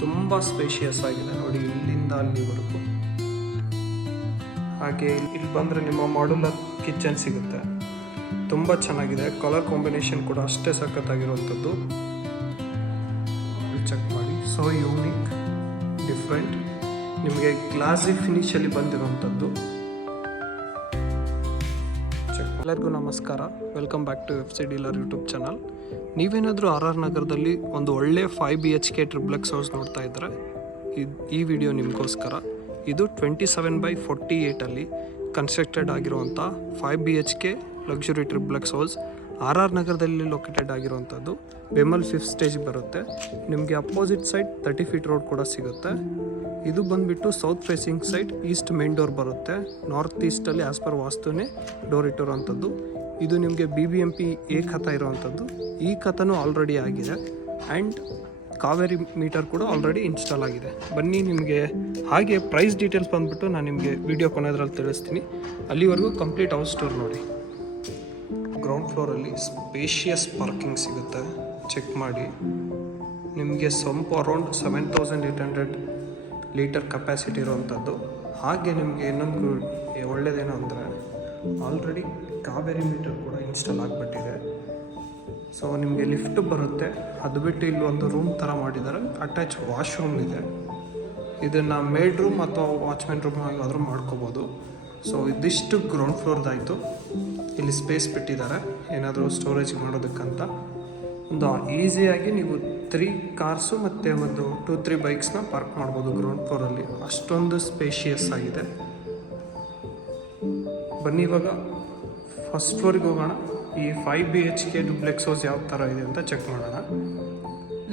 ತುಂಬ ಸ್ಪೇಷಿಯಸ್ ಆಗಿದೆ ನೋಡಿ, ಇಲ್ಲಿಂದ ಅಲ್ಲಿವರೆಗೂ. ಹಾಗೆ ಇಲ್ಲಿ ಬಂದರೆ ನಿಮ್ಮ ಮಾಡ್ಯುಲರ್ ಕಿಚನ್ ಸಿಗುತ್ತೆ. ತುಂಬ ಚೆನ್ನಾಗಿದೆ, ಕಲರ್ ಕಾಂಬಿನೇಷನ್ ಕೂಡ ಅಷ್ಟೇ ಸಖತ್ತಾಗಿರುವಂಥದ್ದು. ಚೆಕ್ ಮಾಡಿ, ಸೋ ಯೂನಿಕ್, ಡಿಫ್ರೆಂಟ್, ನಿಮಗೆ ಗ್ಲಾಸಿ ಫಿನಿಷಲ್ಲಿ ಬಂದಿರುವಂಥದ್ದು. ಎಲ್ಲರಿಗೂ ನಮಸ್ಕಾರ, welcome back to FC dealer YouTube channel. ನೀವೇನಾದರೂ RR ನಗರದಲ್ಲಿ ಒಂದು ಒಳ್ಳೆ 5 BHK ಟ್ರಿಪ್ಲೆಕ್ಸ್ ಹೌಸ್ ನೋಡ್ತಾ ಇದ್ದರೆ ಈ ವಿಡಿಯೋ ನಿಮಗೋಸ್ಕರ. ಇದು 27/48 ಕನ್ಸ್ಟ್ರಕ್ಟೆಡ್ ಆಗಿರುವಂಥ 5 BHK luxury triplex house RR ನಗರದಲ್ಲಿ ಲೊಕೇಟೆಡ್ ಆಗಿರುವಂಥದ್ದು. ಬೆಮಲ್ 5th ಸ್ಟೇಜ್ ಬರುತ್ತೆ. ನಿಮಗೆ ಅಪೋಸಿಟ್ ಸೈಡ್ 30 ಫೀಟ್ ರೋಡ್ ಕೂಡ ಸಿಗುತ್ತೆ. ಇದು ಬಂದುಬಿಟ್ಟು south facing side, east main door ಬರುತ್ತೆ. ನಾರ್ತ್ ಈಸ್ಟಲ್ಲಿ ಆ್ಯಸ್ ಪರ್ ವಾಸ್ತುನೇ ಡೋರ್ ಇಟ್ಟಿರುವಂಥದ್ದು. ಇದು ನಿಮಗೆ BBMP A ಖಾತ ಇರುವಂಥದ್ದು. ಈ ಖಾತನೂ ಆಲ್ರೆಡಿ ಆಗಿದೆ ಆ್ಯಂಡ್ ಕಾವೇರಿ ಮೀಟರ್ ಕೂಡ ಆಲ್ರೆಡಿ ಇನ್ಸ್ಟಾಲ್ ಆಗಿದೆ. ಬನ್ನಿ, ನಿಮಗೆ ಹಾಗೆ ಪ್ರೈಸ್ ಡೀಟೇಲ್ಸ್ ಬಂದುಬಿಟ್ಟು ನಾನು ನಿಮಗೆ ವಿಡಿಯೋ ಕೊನೆಯದ್ರಲ್ಲಿ ತಿಳಿಸ್ತೀನಿ. ಅಲ್ಲಿವರೆಗೂ ಕಂಪ್ಲೀಟ್ ಹೌಸ್ ಟೂರ್ ನೋಡಿ. ಗ್ರೌಂಡ್ ಫ್ಲೋರಲ್ಲಿ ಸ್ಪೇಷಿಯಸ್ ಪಾರ್ಕಿಂಗ್ ಸಿಗುತ್ತೆ, ಚೆಕ್ ಮಾಡಿ. ನಿಮಗೆ ಸಂಪು ಅರೌಂಡ್ 7800 ಲೀಟರ್ ಕೆಪಾಸಿಟಿ ಇರುವಂಥದ್ದು. ಹಾಗೆ ನಿಮಗೆ ಇನ್ನೊಂದು ಒಳ್ಳೆಯದೇನು ಅಂದರೆ ಆಲ್ರೆಡಿ ಕಾವೇರಿ ಮೀಟರ್ ಕೂಡ ಇನ್ಸ್ಟಾಲ್ ಆಗಿಬಿಟ್ಟಿದೆ. ಸೊ ನಿಮಗೆ ಲಿಫ್ಟ್ ಬರುತ್ತೆ. ಅದು ಬಿಟ್ಟು ಇಲ್ಲಿ ಒಂದು ರೂಮ್ ಥರ ಮಾಡಿದ್ದಾರೆ, ಅಟ್ಯಾಚ್ ವಾಶ್ರೂಮ್ ಇದೆ. ಇದನ್ನು ಮೇಡ್ ರೂಮ್ ಅಥವಾ ವಾಚ್ಮೆನ್ ರೂಮ್ ಆದರೂ ಮಾಡ್ಕೋಬೋದು. ಸೊ ಇದಿಷ್ಟು ಗ್ರೌಂಡ್ ಫ್ಲೋರ್ದಾಯಿತು. ಇಲ್ಲಿ ಸ್ಪೇಸ್ ಬಿಟ್ಟಿದ್ದಾರೆ ಏನಾದರೂ ಸ್ಟೋರೇಜ್ ಮಾಡೋದಕ್ಕಂತ. ಒಂದು ಈಸಿಯಾಗಿ ನೀವು 3 ಕಾರ್ಸು ಮತ್ತು ಒಂದು 2-3 ಬೈಕ್ಸ್ನ ಪಾರ್ಕ್ ಮಾಡ್ಬೋದು ಗ್ರೌಂಡ್ ಫ್ಲೋರಲ್ಲಿ. ಅಷ್ಟೊಂದು ಸ್ಪೇಷಿಯಸ್ ಆಗಿದೆ. ಬನ್ನಿ ಇವಾಗ ಫಸ್ಟ್ ಫ್ಲೋರಿಗೆ ಹೋಗೋಣ. ಈ 5 BHK ಡುಪ್ಲೆಕ್ಸ್ ಹೌಸ್ ಯಾವ ಥರ ಇದೆ ಅಂತ ಚೆಕ್ ಮಾಡೋಣ.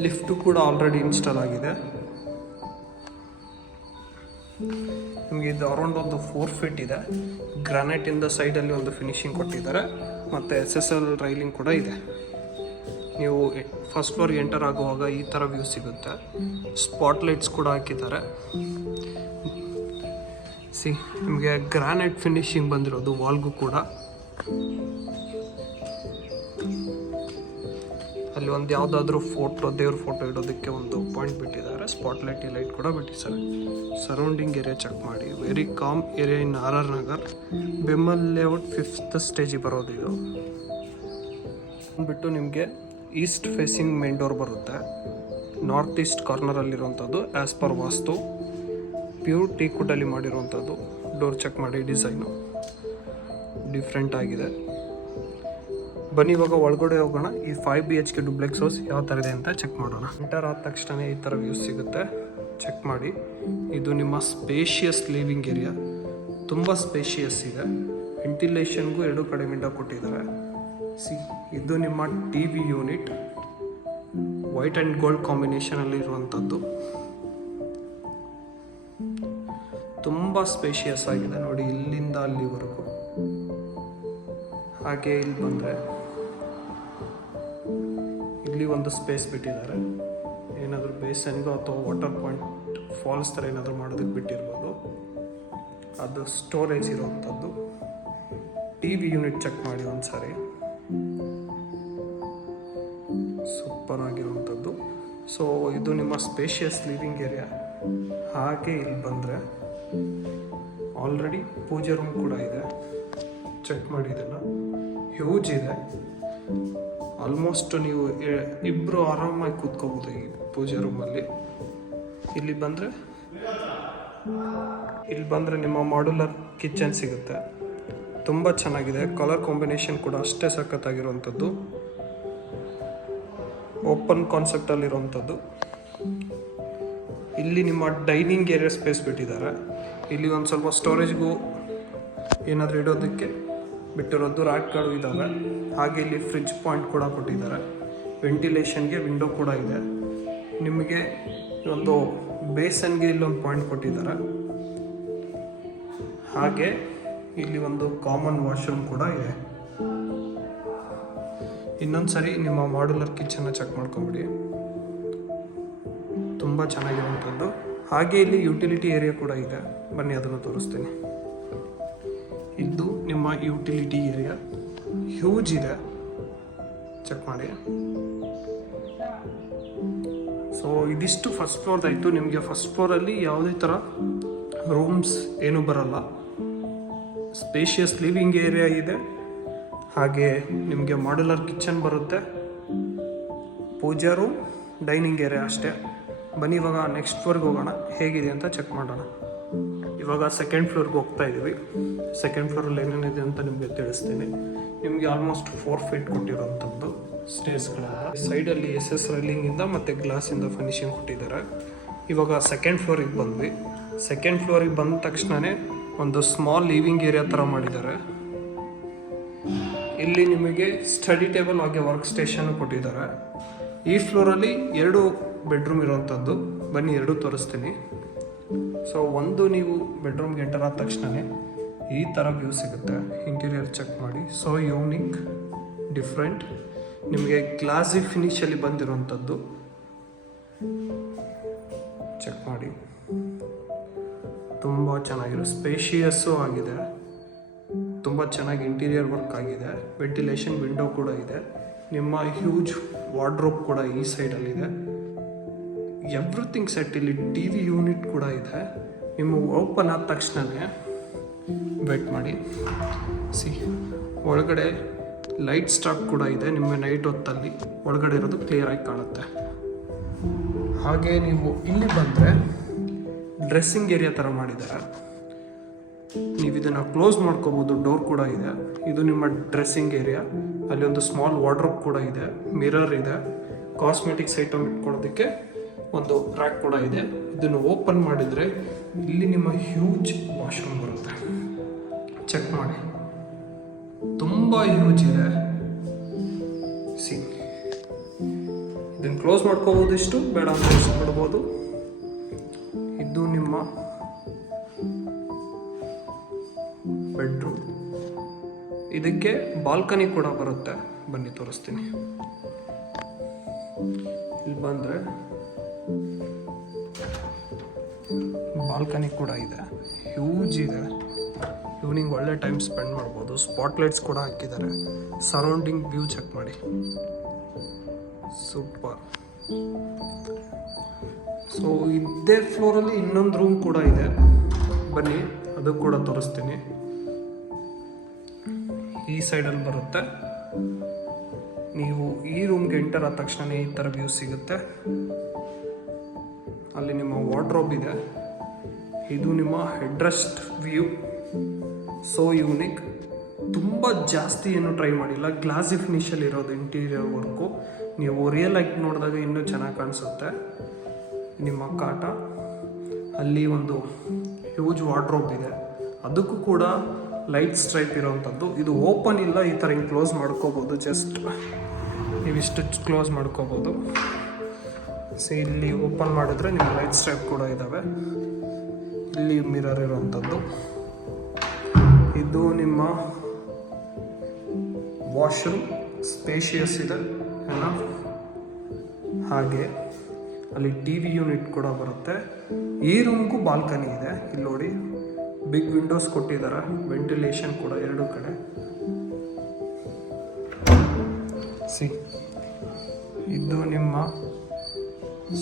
ಲಿಫ್ಟು ಕೂಡ ಆಲ್ರೆಡಿ ಇನ್ಸ್ಟಾಲ್ ಆಗಿದೆ. ನಿಮಗೆ ಇದು ಅರೌಂಡ್ ಒಂದು 4 ಫೀಟ್ ಇದೆ. ಗ್ರಾನೈಟಿಂದ ಸೈಡಲ್ಲಿ ಒಂದು ಫಿನಿಶಿಂಗ್ ಕೊಟ್ಟಿದ್ದಾರೆ ಮತ್ತು SSL ರೈಲಿಂಗ್ ಕೂಡ ಇದೆ. ನೀವು ಫಸ್ಟ್ ಫ್ಲೋರ್ಗೆ ಎಂಟರ್ ಆಗುವಾಗ ಈ ಥರ ವ್ಯೂ ಸಿಗುತ್ತೆ. ಸ್ಪಾಟ್ ಲೈಟ್ಸ್ ಕೂಡ ಹಾಕಿದ್ದಾರೆ. ನಿಮಗೆ ಗ್ರಾನೈಟ್ ಫಿನಿಶಿಂಗ್ ಬಂದಿರೋದು ವಾಲ್ಗೂ ಕೂಡ. ಅಲ್ಲಿ ಒಂದು ಯಾವುದಾದ್ರೂ ಫೋಟೋ, ದೇವ್ರ ಫೋಟೋ ಇಡೋದಕ್ಕೆ ಒಂದು ಪಾಯಿಂಟ್ ಬಿಟ್ಟಿದ್ದಾರೆ. ಸ್ಪಾಟ್ ಲೈಟ್ ಕೂಡ ಬಿಟ್ಟಿದ್ದಾರೆ. ಸರೌಂಡಿಂಗ್ ಏರಿಯಾ ಚೆಕ್ ಮಾಡಿ. ವೆರಿ ಕಾಮ್ ಏರಿಯಾ ಇನ್ RR Nagar. BEML layout 5th ಸ್ಟೇಜಿಗೆ ಬರೋದು. ಇದು ಬಂದುಬಿಟ್ಟು ನಿಮಗೆ ಈಸ್ಟ್ ಫೇಸಿಂಗ್ ಮೇನ್ ಡೋರ್ ಬರುತ್ತೆ. ನಾರ್ತ್ ಈಸ್ಟ್ ಕಾರ್ನರಲ್ಲಿರುವಂಥದ್ದು ಆ್ಯಸ್ ಪರ್ ವಾಸ್ತು. ಪ್ಯೂರ್ ಟೀಕುಡಲ್ಲಿ ಮಾಡಿರುವಂಥದ್ದು. ಡೋರ್ ಚೆಕ್ ಮಾಡಿ, ಡಿಸೈನು ಡಿಫ್ರೆಂಟ್ ಆಗಿದೆ. ಬನ್ನಿ ಇವಾಗ ಒಳಗಡೆ ಹೋಗೋಣ. ಈ 5 BHK ಡುಪ್ಲೆಕ್ಸ್ ಹೌಸ್ ಯಾವ ಥರ ಇದೆ ಅಂತ ಚೆಕ್ ಮಾಡೋಣ. ಎಂಟರ್ ಆದ ತಕ್ಷಣ ಈ ಥರ ವ್ಯೂಸ್ ಸಿಗುತ್ತೆ, ಚೆಕ್ ಮಾಡಿ. ಇದು ನಿಮ್ಮ ಸ್ಪೇಷಿಯಸ್ ಲಿವಿಂಗ್ ಏರಿಯಾ. ತುಂಬ ಸ್ಪೇಷಿಯಸ್ ಇದೆ. ವೆಂಟಿಲೇಷನ್ಗೂ 2 ಕಡೆ ವಿಂಡೋ ಕೊಟ್ಟಿದ್ದಾರೆ. ಇದು ನಿಮ್ಮ TV unit. White and gold ಕಾಂಬಿನೇಷನಲ್ಲಿ ಇರುವಂಥದ್ದು. ತುಂಬ ಸ್ಪೇಷಿಯಸ್ ಆಗಿದೆ ನೋಡಿ, ಇಲ್ಲಿಂದ ಅಲ್ಲಿವರೆಗೂ. ಹಾಗೆ ಇಲ್ಲಿ ಬಂದರೆ ಇಲ್ಲಿ ಒಂದು ಸ್ಪೇಸ್ ಬಿಟ್ಟಿದ್ದಾರೆ. ಏನಾದರೂ ಬೇಸನ್ಗೂ ಅಥವಾ ವಾಟರ್ ಪಾಯಿಂಟ್ ಫಾಲ್ಸ್ ಥರ ಏನಾದರೂ ಮಾಡೋದಕ್ಕೆ ಬಿಟ್ಟಿರ್ಬೋದು. ಅದು ಸ್ಟೋರೇಜ್ ಇರುವಂಥದ್ದು. TV ಯೂನಿಟ್ ಚೆಕ್ ಮಾಡಿ ಒಂದು ಸಾರಿ. ಸೂಪರ್ ಆಗಿರುವಂಥದ್ದು. ಸೊ ಇದು ನಿಮ್ಮ ಸ್ಪೇಷಿಯಸ್ ಲಿವಿಂಗ್ ಏರಿಯಾ. ಹಾಗೆ ಇಲ್ಲಿ ಬಂದರೆ ಆಲ್ರೆಡಿ ಪೂಜೆ ರೂಮ್ ಕೂಡ ಇದೆ, ಚೆಕ್ ಮಾಡಿ. ಇದನ್ನು ಹ್ಯೂಜ್ ಇದೆ. ಆಲ್ಮೋಸ್ಟ್ ನೀವು ಇಬ್ಬರು ಆರಾಮಾಗಿ ಕೂತ್ಕೋಬೋದು ಈ ಪೂಜೆ ರೂಮಲ್ಲಿ. ಇಲ್ಲಿ ಬಂದರೆ ನಿಮ್ಮ ಮಾಡ್ಯುಲರ್ ಕಿಚನ್ ಸಿಗುತ್ತೆ. ತುಂಬ ಚೆನ್ನಾಗಿದೆ. ಕಲರ್ ಕಾಂಬಿನೇಷನ್ ಕೂಡ ಅಷ್ಟೇ ಸಖತ್ತಾಗಿರುವಂಥದ್ದು. ಓಪನ್ ಕಾನ್ಸೆಪ್ಟಲ್ಲಿರುವಂಥದ್ದು. ಇಲ್ಲಿ ನಿಮ್ಮ ಡೈನಿಂಗ್ ಏರಿಯಾ ಸ್ಪೇಸ್ ಬಿಟ್ಟಿದ್ದಾರೆ. ಇಲ್ಲಿ ಒಂದು ಸ್ವಲ್ಪ ಸ್ಟೋರೇಜ್ಗೂ ಏನಾದರೂ ಇಡೋದಕ್ಕೆ ಬಿಟ್ಟಿರೋದು ರ್ಯಾಕ್ಗಳು ಇದ್ದಾವೆ. ಹಾಗೆ ಇಲ್ಲಿ ಫ್ರಿಡ್ಜ್ ಪಾಯಿಂಟ್ ಕೂಡ ಕೊಟ್ಟಿದ್ದಾರೆ. ವೆಂಟಿಲೇಷನ್ಗೆ ವಿಂಡೋ ಕೂಡ ಇದೆ. ನಿಮಗೆ ಒಂದು ಬೇಸನ್ಗೆ ಇಲ್ಲೊಂದು ಪಾಯಿಂಟ್ ಕೊಟ್ಟಿದ್ದಾರೆ. ಹಾಗೆ ಇಲ್ಲಿ ಒಂದು ಕಾಮನ್ ವಾಶ್ರೂಮ್ ಕೂಡ ಇದೆ. ಇನ್ನೊಂದು ಸರಿ ನಿಮ್ಮ ಮಾಡ್ಯುಲರ್ ಕಿಚನ್ನ ಚೆಕ್ ಮಾಡ್ಕೊಂಬಿಡಿ. ತುಂಬ ಚೆನ್ನಾಗಿರುವಂಥದ್ದು. ಹಾಗೆ ಇಲ್ಲಿ ಯುಟಿಲಿಟಿ ಏರಿಯಾ ಕೂಡ ಇದೆ. ಬನ್ನಿ ಅದನ್ನು ತೋರಿಸ್ತೀನಿ. ಇದು ನಿಮ್ಮ ಯುಟಿಲಿಟಿ ಏರಿಯಾ ಹ್ಯೂಜ್ ಇದೆ, ಚೆಕ್ ಮಾಡಿ. ಸೊ ಸೊ ಇದಿಷ್ಟು ಫಸ್ಟ್ ಫ್ಲೋರ್ದಾಯಿತು. ನಿಮಗೆ ಫಸ್ಟ್ ಫ್ಲೋರಲ್ಲಿ ಯಾವುದೇ ಥರ ರೂಮ್ಸ್ ಏನೂ ಬರಲ್ಲ. ಸ್ಪೇಷಿಯಸ್ ಲಿವಿಂಗ್ ಏರಿಯಾ ಇದೆ, ಹಾಗೆ ನಿಮಗೆ ಮಾಡ್ಯುಲರ್ ಕಿಚನ್ ಬರುತ್ತೆ, ಪೂಜಾ ರೂಮ್, ಡೈನಿಂಗ್ ಏರಿಯಾ ಅಷ್ಟೇ. ಬನ್ನಿ ಇವಾಗ ನೆಕ್ಸ್ಟ್ ಫ್ಲೋರ್ಗೆ ಹೋಗೋಣ, ಹೇಗಿದೆ ಅಂತ ಚೆಕ್ ಮಾಡೋಣ. ಇವಾಗ ಸೆಕೆಂಡ್ ಫ್ಲೋರ್ಗೆ ಹೋಗ್ತಾ ಇದ್ದೀವಿ. ಸೆಕೆಂಡ್ ಫ್ಲೋರಲ್ಲಿ ಏನೇನಿದೆ ಅಂತ ನಿಮಗೆ ತಿಳಿಸ್ತೀನಿ. ನಿಮಗೆ ಆಲ್ಮೋಸ್ಟ್ 4 ಫೀಟ್ ಕೊಟ್ಟಿರೋಂಥದ್ದು ಸ್ಟೇರ್ಸ್ಗಳೆಲ್ಲ. ಸೈಡಲ್ಲಿ SS ರೈಲಿಂಗಿಂದ ಮತ್ತು ಗ್ಲಾಸಿಂದ ಫಿನಿಶಿಂಗ್ ಕೊಟ್ಟಿದ್ದಾರೆ. ಇವಾಗ ಸೆಕೆಂಡ್ ಫ್ಲೋರಿಗೆ ಬಂದ್ವಿ. ಸೆಕೆಂಡ್ ಫ್ಲೋರಿಗೆ ಬಂದ ತಕ್ಷಣವೇ ಒಂದು ಸ್ಮಾಲ್ ಲಿವಿಂಗ್ ಏರಿಯಾ ಥರ ಮಾಡಿದ್ದಾರೆ. ಇಲ್ಲಿ ನಿಮಗೆ ಸ್ಟಡಿ ಟೇಬಲ್ ಹಾಗೆ ವರ್ಕ್ ಸ್ಟೇಷನ್ ಕೊಟ್ಟಿದ್ದಾರೆ. ಈ ಫ್ಲೋರಲ್ಲಿ 2 ಬೆಡ್ರೂಮ್ ಇರೋವಂಥದ್ದು. ಬನ್ನಿ 2 ತೋರಿಸ್ತೀನಿ. ಸೊ ಒಂದು ನೀವು ಬೆಡ್ರೂಮ್ಗೆ ಎಂಟರ್ ಆದ ತಕ್ಷಣವೇ ಈ ಥರ ವ್ಯೂ ಸಿಗುತ್ತೆ. ಇಂಟೀರಿಯರ್ ಚೆಕ್ ಮಾಡಿ. ಸೊ ಯೂನಿಕ್, ಡಿಫ್ರೆಂಟ್, ನಿಮಗೆ ಗ್ಲಾಸಿ ಫಿನಿಷಲ್ಲಿ ಬಂದಿರೋವಂಥದ್ದು. ಚೆಕ್ ಮಾಡಿ, ತುಂಬ ಚೆನ್ನಾಗಿರೋ ಸ್ಪೇಷಿಯಸ್ಸು ಆಗಿದೆ. ತುಂಬ ಚೆನ್ನಾಗಿ ಇಂಟೀರಿಯರ್ ವರ್ಕ್ ಆಗಿದೆ. ವೆಂಟಿಲೇಷನ್ ವಿಂಡೋ ಕೂಡ ಇದೆ. ನಿಮ್ಮ ಹ್ಯೂಜ್ ವಾರ್ಡ್ರೋಬ್ ಕೂಡ ಈ ಸೈಡಲ್ಲಿದೆ. Everything set. ಇಲ್ಲಿ TV ಯೂನಿಟ್ ಕೂಡ ಇದೆ. ನಿಮ್ಮ ಓಪನ್ ಆದ ತಕ್ಷಣವೇ ವೇಟ್ ಮಾಡಿ, ಒಳಗಡೆ ಲೈಟ್ ಸ್ಟಾಕ್ ಕೂಡ ಇದೆ. ನಿಮಗೆ ನೈಟ್ ಹೊತ್ತಲ್ಲಿ ಒಳಗಡೆ ಇರೋದು ಕ್ಲಿಯರಾಗಿ ಕಾಣುತ್ತೆ. ಹಾಗೆ ನೀವು ಇಲ್ಲಿ ಬಂದರೆ ಡ್ರೆಸ್ಸಿಂಗ್ ಏರಿಯಾ ಥರ ಮಾಡಿದ್ದಾರೆ. ನೀವು ಇದನ್ನು ಕ್ಲೋಸ್ ಮಾಡ್ಕೋಬೋದು. ಡೋರ್ ಕೂಡ ಇದೆ. ಇದು ನಿಮ್ಮ ಡ್ರೆಸ್ಸಿಂಗ್ ಏರಿಯಾ. ಅಲ್ಲಿ ಒಂದು ಸ್ಮಾಲ್ ವಾರ್ಡ್ರೋಬ್ ಕೂಡ ಇದೆ, ಮಿರರ್ ಇದೆ, ಕಾಸ್ಮೆಟಿಕ್ಸ್ ಐಟಮ್ ಇಟ್ಕೊಳ್ಳೋದಕ್ಕೆ ಒಂದು ರ್ಯಾಕ್ ಕೂಡ ಇದೆ. ಇದನ್ನು ಓಪನ್ ಮಾಡಿದರೆ ಇಲ್ಲಿ ನಿಮ್ಮ ಹ್ಯೂಜ್ ವಾಶ್ರೂಮ್ ಬರುತ್ತೆ. ಚೆಕ್ ಮಾಡಿ, ತುಂಬ ಹ್ಯೂಜ್ ಇದೆ. ಇದನ್ನು ಕ್ಲೋಸ್ ಮಾಡ್ಕೋಬೋದು. ಇಷ್ಟು ಬೇಡ ಅಂತ ಬಿಡ್ಬೋದು. ಇದು ನಿಮ್ಮ ಬೆಡ್ರೂಮ್. ಇದಕ್ಕೆ ಬಾಲ್ಕನಿ ಕೂಡ ಬರುತ್ತೆ. ಬನ್ನಿ ತೋರಿಸ್ತೀನಿ. ಇಲ್ಲಿ ಬಂದರೆ ಬಾಲ್ಕನಿ ಕೂಡ ಇದೆ, ಹ್ಯೂಜ್ ಇದೆ. ಈವ್ನಿಂಗ್ ಒಳ್ಳೆ ಟೈಮ್ ಸ್ಪೆಂಡ್ ಮಾಡ್ಬೋದು. ಸ್ಪಾಟ್ಲೈಟ್ಸ್ ಕೂಡ ಹಾಕಿದ್ದಾರೆ. ಸರೌಂಡಿಂಗ್ ವ್ಯೂ ಚೆಕ್ ಮಾಡಿ, ಸೂಪರ್. ಸೊ ಇದೇ ಫ್ಲೋರಲ್ಲಿ ಇನ್ನೊಂದು ರೂಮ್ ಕೂಡ ಇದೆ. ಬನ್ನಿ ಅದು ಕೂಡ ತೋರಿಸ್ತೀನಿ. ಈ ಸೈಡಲ್ಲಿ ಬರುತ್ತೆ. ನೀವು ಈ ರೂಮ್ಗೆ ಎಂಟರ್ ಆದ ತಕ್ಷಣ ಈ ಥರ ವ್ಯೂ ಸಿಗುತ್ತೆ. ಅಲ್ಲಿ ನಿಮ್ಮ ವಾರ್ಡ್ರೋಬ್ ಇದೆ. ಇದು ನಿಮ್ಮ ಹೆಡ್ರೆಸ್ಟ್ ವ್ಯೂ. So unique. ತುಂಬ ಜಾಸ್ತಿ ಏನು ಟ್ರೈ ಮಾಡಿಲ್ಲ. ಗ್ಲಾಸಿ ಫಿನಿಷಲ್ಲಿ ಇರೋದು ಇಂಟೀರಿಯರ್ ವರ್ಕು. ನೀವು ರಿಯಲ್ ಆಗಿ ನೋಡಿದಾಗ ಇನ್ನೂ ಚೆನ್ನಾಗಿ ಕಾಣಿಸುತ್ತೆ. ನಿಮ್ಮ ಕಾಟ ಅಲ್ಲಿ ಒಂದು ಹ್ಯೂಜ್ ವಾರ್ಡ್ರೋಬ್ ಇದೆ. ಅದಕ್ಕೂ ಕೂಡ ಲೈಟ್ ಸ್ಟ್ರೈಪ್ ಇರೋವಂಥದ್ದು. ಇದು ಓಪನ್ ಇಲ್ಲ, ಈ ಥರ ಹಿಂಗೆ ಕ್ಲೋಸ್ ಮಾಡ್ಕೋಬೋದು. ಜಸ್ಟ್ ನೀವಿಷ್ಟು ಕ್ಲೋಸ್ ಮಾಡ್ಕೋಬೋದು. ಸೊ ಇಲ್ಲಿ ಓಪನ್ ಮಾಡಿದ್ರೆ ನಿಮ್ಗೆ ಲೈಟ್ ಸ್ಟ್ರೈಪ್ ಕೂಡ ಇದ್ದಾವೆ. ಇಲ್ಲಿ ಮಿರರ್ ಇರೋವಂಥದ್ದು. ಇದು ನಿಮ್ಮ ವಾಶ್ರೂಮ್. ಸ್ಪೇಷಿಯಸ್ ಇದೆ ಎಲ್ಲ. ಹಾಗೆ ಅಲ್ಲಿ TV ಯೂನಿಟ್ ಕೂಡ ಬರುತ್ತೆ. ಈ ರೂಮ್ಗೂ ಬಾಲ್ಕನಿ ಇದೆ. ಇಲ್ಲಿ ನೋಡಿ, ಬಿಗ್ ವಿಂಡೋಸ್ ಕೊಟ್ಟಿದ್ದಾರೆ. ವೆಂಟಿಲೇಷನ್ ಕೂಡ 2 ಕಡೆ. ಇದು ನಿಮ್ಮ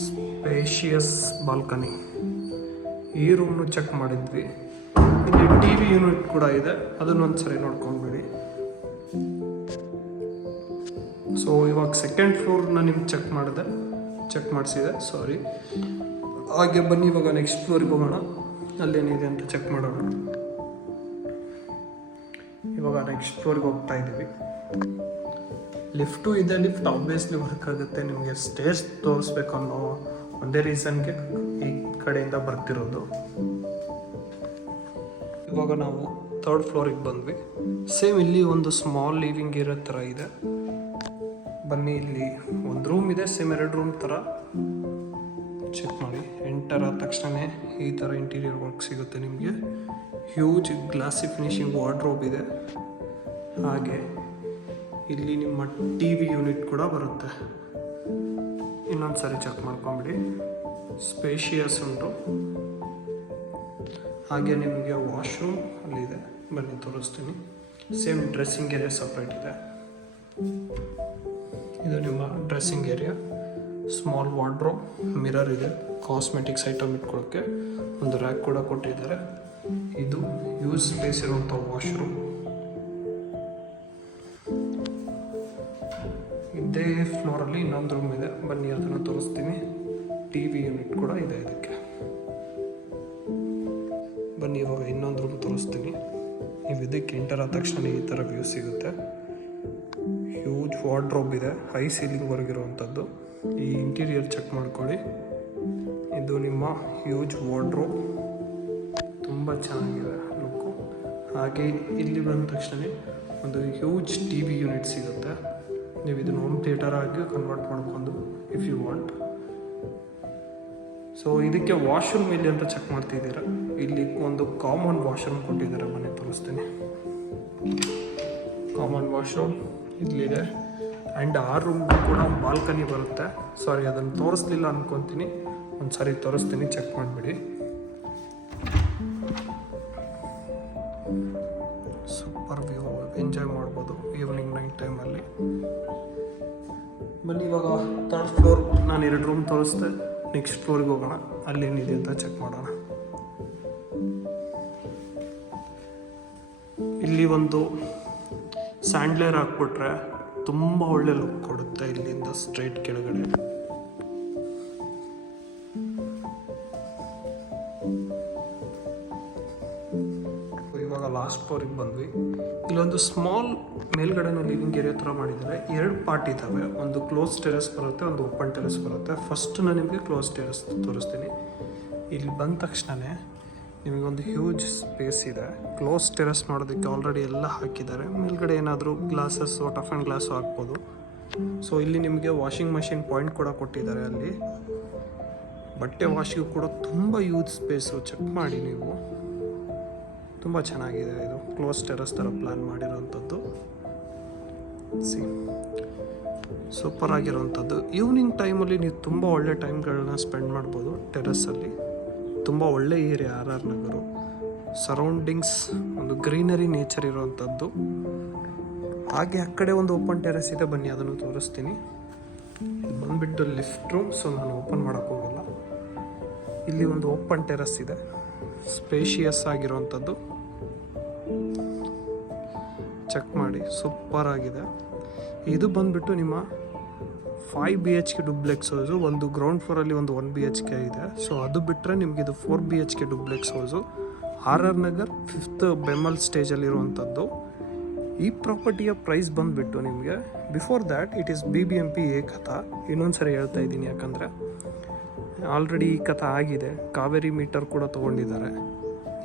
ಸ್ಪೇಷಿಯಸ್ ಬಾಲ್ಕನಿ. ಈ ರೂಮ್ನು ಚೆಕ್ ಮಾಡಿದ್ವಿ. ಇಲ್ಲಿ TV ಯೂನಿಟ್ ಕೂಡ ಇದೆ. ಅದನ್ನೊಂದ್ಸರಿ ನೋಡ್ಕೊಂಡ್ಬಿಡಿ. ಸೊ ಇವಾಗ ಸೆಕೆಂಡ್ ಫ್ಲೋರ್ನ ನಿಮ್ಗೆ ಚೆಕ್ ಮಾಡಿಸಿದೆ. ಸಾರಿ. ಹಾಗೆ ಬನ್ನಿ ಇವಾಗ ನೆಕ್ಸ್ಟ್ ಫ್ಲೋರಿಗೆ ಹೋಗೋಣ. ಅಲ್ಲೇನಿದೆ ಅಂತ ಚೆಕ್ ಮಾಡೋಣ. ಇವಾಗ ನೆಕ್ಸ್ಟ್ ಫ್ಲೋರ್ಗೆ ಹೋಗ್ತಾ ಇದ್ದೀವಿ. ಲಿಫ್ಟು ಇದೆ. ಲಿಫ್ಟ್ ಆಬ್ವಿಯಸ್ಲಿ ವರ್ಕ್ ಆಗುತ್ತೆ. ನಿಮಗೆ ಸ್ಟೇರ್ಸ್ ತೋರಿಸ್ಬೇಕು ಅನ್ನೋ ಒಂದೇ ರೀಸನ್ಗೆ ಈ ಕಡೆಯಿಂದ ಬರ್ತಿರೋದು. ಇವಾಗ ನಾವು 3rd ಫ್ಲೋರಿಗೆ ಬಂದ್ವಿ. ಸೇಮ್ ಇಲ್ಲಿ ಒಂದು ಸ್ಮಾಲ್ ಲಿವಿಂಗ್ ಏರಿಯಾ ಥರ ಇದೆ. ಬನ್ನಿ, ಇಲ್ಲಿ ಒಂದು ರೂಮ್ ಇದೆ. ಸೇಮ್ 2 ರೂಮ್ ಥರ. ಚೆಕ್ ಮಾಡಿ. ಎಂಟರ್ ಆದ ತಕ್ಷಣ ಈ ಥರ ಇಂಟೀರಿಯರ್ ವರ್ಕ್ ಸಿಗುತ್ತೆ ನಿಮಗೆ. ಹ್ಯೂಜ್ ಗ್ಲಾಸಿ ಫಿನಿಶಿಂಗ್ ವಾರ್ಡ್ರೋಬ್ ಇದೆ. ಹಾಗೆ ಇಲ್ಲಿ ನಿಮ್ಮ TV ಯೂನಿಟ್ ಕೂಡ ಬರುತ್ತೆ. ಇನ್ನೊಂದು ಸಾರಿ ಚೆಕ್ ಮಾಡ್ಕೊಂಬಿಡಿ. ಸ್ಪೇಷಿಯಸ್ ಉಂಟು. ಹಾಗೆ ನಿಮಗೆ ವಾಶ್ರೂಮ್ ಅಲ್ಲಿದೆ. ಬನ್ನಿ ತೋರಿಸ್ತೀನಿ. ಸೇಮ್ ಡ್ರೆಸ್ಸಿಂಗ್ ಏರಿಯಾ ಸಪ್ರೇಟ್ ಇದೆ. ಇದು ನಿಮ್ಮ dressing area. Small wardrobe, mirror ಇದೆ, ಕಾಸ್ಮೆಟಿಕ್ಸ್ ಐಟಮ್ ಇಟ್ಕೊಳ್ಳೋಕ್ಕೆ ಒಂದು ರ್ಯಾಕ್ ಕೂಡ ಕೊಟ್ಟಿದ್ದಾರೆ. ಇದು ಯೂಸ್ ಸ್ಪೇಸ್ ಇರುವಂಥ ವಾಶ್ರೂಮ್. ಇದೇ ಫ್ಲೋರಲ್ಲಿ ಇನ್ನೊಂದು ರೂಮ್ ಇದೆ, ಬನ್ನಿ ಅದನ್ನು ತೋರಿಸ್ತೀನಿ. ಟಿ ವಿ ಯೂನಿಟ್ ಕೂಡ ಇದೆ ಇದಕ್ಕೆ. ಬನ್ನಿ ಇವಾಗ ಇನ್ನೊಂದು ರೂಮ್ ತೋರಿಸ್ತೀನಿ. ನೀವು ಇದಕ್ಕೆ ಎಂಟರ್ ಆದ ತಕ್ಷಣ ಈ ಥರ ವ್ಯೂ ಸಿಗುತ್ತೆ. ಹ್ಯೂಜ್ ವಾರ್ಡ್ರೋಬ್ ಇದೆ, ಹೈ ಸೀಲಿಂಗ್ವರೆಗಿರುವಂಥದ್ದು. ಈ ಇಂಟೀರಿಯರ್ ಚೆಕ್ ಮಾಡ್ಕೊಳ್ಳಿ. ಇದು ನಿಮ್ಮ ಹ್ಯೂಜ್ ವಾರ್ಡ್ರೋಬ್, ತುಂಬ ಚೆನ್ನಾಗಿದೆ ಲುಕ್ಕು. ಹಾಗೆ ಇಲ್ಲಿ ಬಂದ ತಕ್ಷಣ ಒಂದು ಹ್ಯೂಜ್ ಟಿ ವಿ ಯೂನಿಟ್ ಸಿಗುತ್ತೆ. ನೀವು ಇದನ್ನು ಹೋಮ್ ಥಿಯೇಟರ್ ಆಗಿ ಕನ್ವರ್ಟ್ ಮಾಡ್ಕೊಂಡು ಇಫ್ ಯು ವಾಂಟ್. ಸೊ ಇದಕ್ಕೆ ವಾಶ್ರೂಮ್ ಇಲ್ಲಿ ಅಂತ ಚೆಕ್ ಮಾಡ್ತಿದ್ದೀರಾ. ಇಲ್ಲಿ ಒಂದು ಕಾಮನ್ ವಾಶ್ರೂಮ್ ಕೊಟ್ಟಿದ್ದಾರೆ, ಮನೆ ತೋರಿಸ್ತೀನಿ. ಕಾಮನ್ ವಾಶ್ರೂಮ್ ಇಲ್ಲಿದೆ. ಆ್ಯಂಡ್ ಆ ರೂಮ್ಗೂ ಕೂಡ ಬಾಲ್ಕನಿ ಬರುತ್ತೆ. ಸಾರಿ, ಅದನ್ನು ತೋರಿಸ್ಲಿಲ್ಲ ಅಂದ್ಕೊತೀನಿ, ಒಂದು ಸಾರಿ ತೋರಿಸ್ತೀನಿ, ಚೆಕ್ ಮಾಡಿಬಿಡಿ. ಸೂಪರ್ ವ್ಯೂ, ಎಂಜಾಯ್ ಮಾಡ್ಬೋದು ಈವ್ನಿಂಗ್ ನೈಟ್ ಟೈಮಲ್ಲಿ. ಬನ್ನಿ ಇವಾಗ ಥರ್ಡ್ ಫ್ಲೋರ್, ನಾನು 2 ರೂಮ್ ತೋರಿಸ್ದೆ. ನೆಕ್ಸ್ಟ್ ಫ್ಲೋರ್ಗೆ ಹೋಗೋಣ, ಅಲ್ಲೇನಿದೆ ಅಂತ ಚೆಕ್ ಮಾಡೋಣ. ಇಲ್ಲಿ ಒಂದು ಸ್ಯಾಂಡ್ಲೇರ್ ಹಾಕ್ಬಿಟ್ರೆ ತುಂಬ ಒಳ್ಳೆ ಲುಕ್ ಕೊಡುತ್ತೆ. ಇಲ್ಲಿಂದ ಸ್ಟ್ರೈಟ್ ಕೆಳಗಡೆ ಇವಾಗ ಲಾಸ್ಟ್ ಫ್ಲೋರಿಗೆ ಬಂದ್ವಿ. ಇಲ್ಲೊಂದು ಸ್ಮಾಲ್ ಮೇಲ್ಗಡೆನೂ ಲಿವಿಂಗ್ ಏರಿಯಾ ಥರ ಮಾಡಿದ್ದಾರೆ. 2 ಪಾರ್ಟ್ ಇದ್ದಾವೆ, ಒಂದು ಕ್ಲೋಸ್ ಟೆರೆಸ್ ಬರುತ್ತೆ, ಒಂದು ಓಪನ್ ಟೆರೆಸ್ ಬರುತ್ತೆ. ಫಸ್ಟ್ ನಾನು ನಿಮಗೆ ಕ್ಲೋಸ್ ಟೆರೆಸ್ ತೋರಿಸ್ತೀನಿ. ಇಲ್ಲಿ ಬಂದ ತಕ್ಷಣವೇ ನಿಮಗೊಂದು ಹ್ಯೂಜ್ ಸ್ಪೇಸ್ ಇದೆ. ಕ್ಲೋಸ್ ಟೆರೆಸ್ ಮಾಡೋದಕ್ಕೆ ಆಲ್ರೆಡಿ ಎಲ್ಲ ಹಾಕಿದ್ದಾರೆ. ಮೇಲ್ಗಡೆ ಏನಾದರೂ ಗ್ಲಾಸಸ್ಸು, ಟಫ್ ಆ್ಯಂಡ್ ಗ್ಲಾಸು ಹಾಕ್ಬೋದು. ಸೊ ಇಲ್ಲಿ ನಿಮಗೆ ವಾಷಿಂಗ್ ಮಷಿನ್ ಪಾಯಿಂಟ್ ಕೂಡ ಕೊಟ್ಟಿದ್ದಾರೆ. ಅಲ್ಲಿ ಬಟ್ಟೆ ವಾಶಿಗೂ ಕೂಡ ತುಂಬ ಹ್ಯೂಜ್ ಸ್ಪೇಸು. ಚೆಕ್ ಮಾಡಿ ನೀವು, ತುಂಬ ಚೆನ್ನಾಗಿದೆ. ಇದು ಕ್ಲೋಸ್ ಟೆರೆಸ್ ಥರ ಪ್ಲ್ಯಾನ್ ಮಾಡಿರೋವಂಥದ್ದು. ಸೂಪರ್ ಆಗಿರೋವಂಥದ್ದು. ಈವ್ನಿಂಗ್ ಟೈಮಲ್ಲಿ ನೀವು ತುಂಬ ಒಳ್ಳೆ ಟೈಮ್ಗಳನ್ನ ಸ್ಪೆಂಡ್ ಮಾಡ್ಬೋದು ಟೆರೆಸ್ಸಲ್ಲಿ. ತುಂಬ ಒಳ್ಳೆ ಏರಿಯಾ RR ನಗರ. ಸರೌಂಡಿಂಗ್ಸ್ ಒಂದು ಗ್ರೀನರಿ ನೇಚರ್ ಇರೋವಂಥದ್ದು. ಹಾಗೆ ಆ ಕಡೆ ಒಂದು ಓಪನ್ ಟೆರೆಸ್ ಇದೆ, ಬನ್ನಿ ಅದನ್ನು ತೋರಿಸ್ತೀನಿ. ಇದು ಬಂದುಬಿಟ್ಟು ಲಿಫ್ಟ್ ರೂಮ್, ಸೊ ನಾನು ಓಪನ್ ಮಾಡೋಕ್ಕೋಗಲ್ಲ. ಇಲ್ಲಿ ಒಂದು ಓಪನ್ ಟೆರೆಸ್ ಇದೆ, ಸ್ಪೇಷಿಯಸ್ ಆಗಿರೋವಂಥದ್ದು. ಚೆಕ್ ಮಾಡಿ, ಸೂಪರ್ ಆಗಿದೆ. ಇದು ಬಂದುಬಿಟ್ಟು ನಿಮ್ಮ 5 BHK ಡುಪ್ಲೆಕ್ಸ್ ಹೌಸು. ಒಂದು ಗ್ರೌಂಡ್ ಫ್ಲೋರಲ್ಲಿ ಒಂದು 1 BHK ಇದೆ. ಸೊ ಅದು ಬಿಟ್ಟರೆ ನಿಮಗೆ ಇದು 4 BHK duplex house. RR Nagar 5th BEML ಸ್ಟೇಜಲ್ಲಿರುವಂಥದ್ದು. ಈ ಪ್ರಾಪರ್ಟಿಯ ಪ್ರೈಸ್ ಬಂದುಬಿಟ್ಟು ನಿಮಗೆ, before that it is BBMP ಏಕತಾ. ಇನ್ನೊಂದು ಸರಿ ಹೇಳ್ತಾ ಇದ್ದೀನಿ, ಯಾಕಂದರೆ ಆಲ್ರೆಡಿ ಈ ಕಥೆ ಆಗಿದೆ. ಕಾವೇರಿ ಮೀಟರ್ ಕೂಡ ತೊಗೊಂಡಿದ್ದಾರೆ,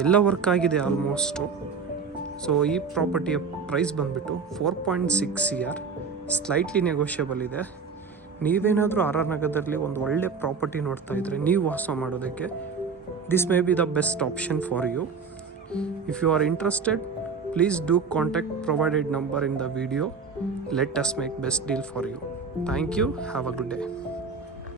ಎಲ್ಲ ವರ್ಕ್ ಆಗಿದೆ ಆಲ್ಮೋಸ್ಟು. ಸೊ ಈ ಪ್ರಾಪರ್ಟಿಯ ಪ್ರೈಸ್ ಬಂದುಬಿಟ್ಟು 4.6 CR, ಸ್ಲೈಟ್ಲಿ ನೆಗೋಷಿಯಬಲ್ ಇದೆ. ನೀವೇನಾದರೂ RR ನಗರದಲ್ಲಿ ಒಂದು ಒಳ್ಳೆ ಪ್ರಾಪರ್ಟಿ ನೋಡ್ತಾ ಇದ್ದರೆ, ನೀವು ವಾಸ ಮಾಡೋದಕ್ಕೆ this may be the best option for you. If you are interested, please do contact provided number in the video. Let us make best deal for you. Thank you. Have a good day.